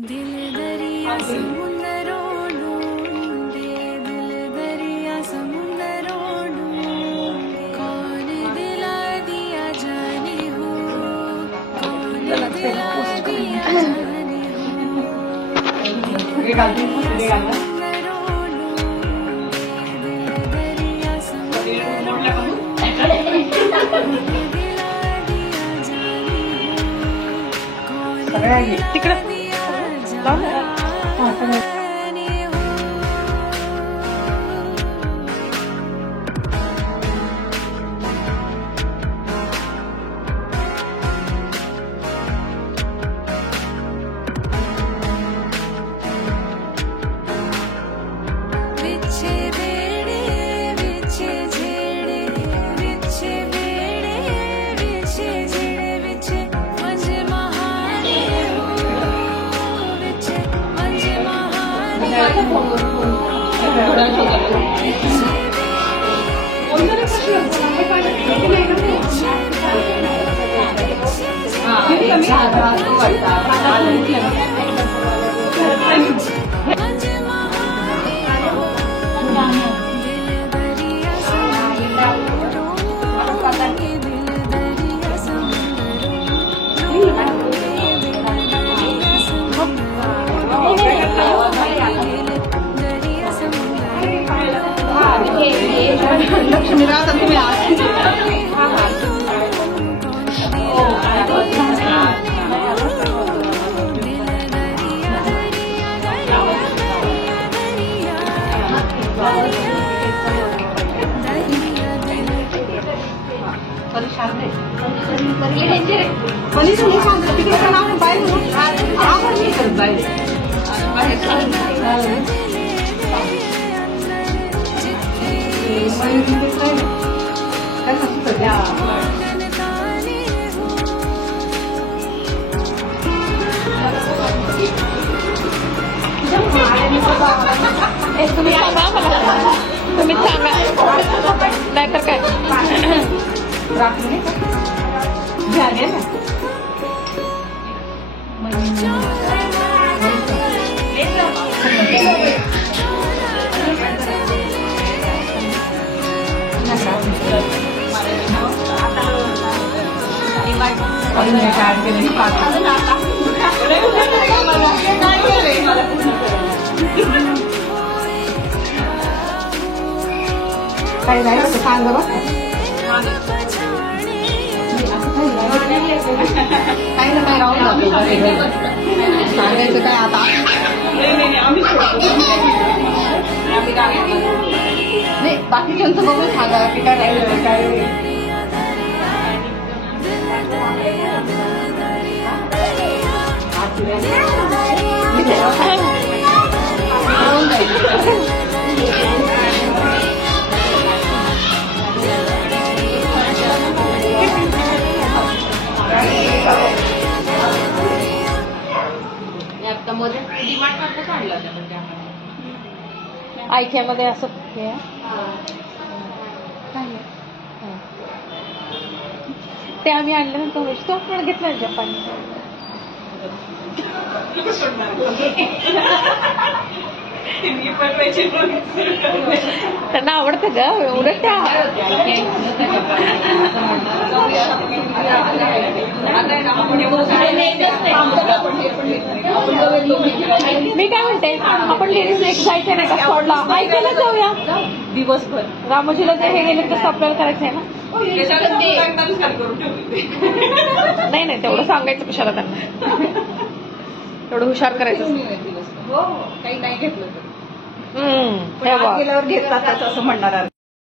दिल दरिया समुंदरों ढूंढे, दिल दरिया समुंदरों ढूंढे, कौन दिला दिया जाने हो, कौन दिला दिया जाने हो, समुंदरों ढूंढे, दिल दरिया समुंदरों ढूंढे, दिला दिया जाने हो, कौन तुम्ही सांगा नाहीतर काय काही नाही असं सांग बघ काही ना काही राहून सांगायचं काय आता नाही बाकीच्यांचं बघून सांगा की काय राहिलं काय आयक्यामध्ये असं हे ते आम्ही आणल्यानंतर तो पण घेतला जपान त्यांना आवडतं ग उलट त्या मी काय म्हणते आपण लेडीज एक जायचं नाही का स्पॉटला ऐकायला जाऊया दिवसभर रामोजीला जे हे गेले तसं आपल्याला करायचं आहे ना नाही नाही तेवढं सांगायचं कशाला त्यांना तेवढं हुशार करायचं काही नाही घेतलं तर गेल्यावर घेतला असं म्हणणार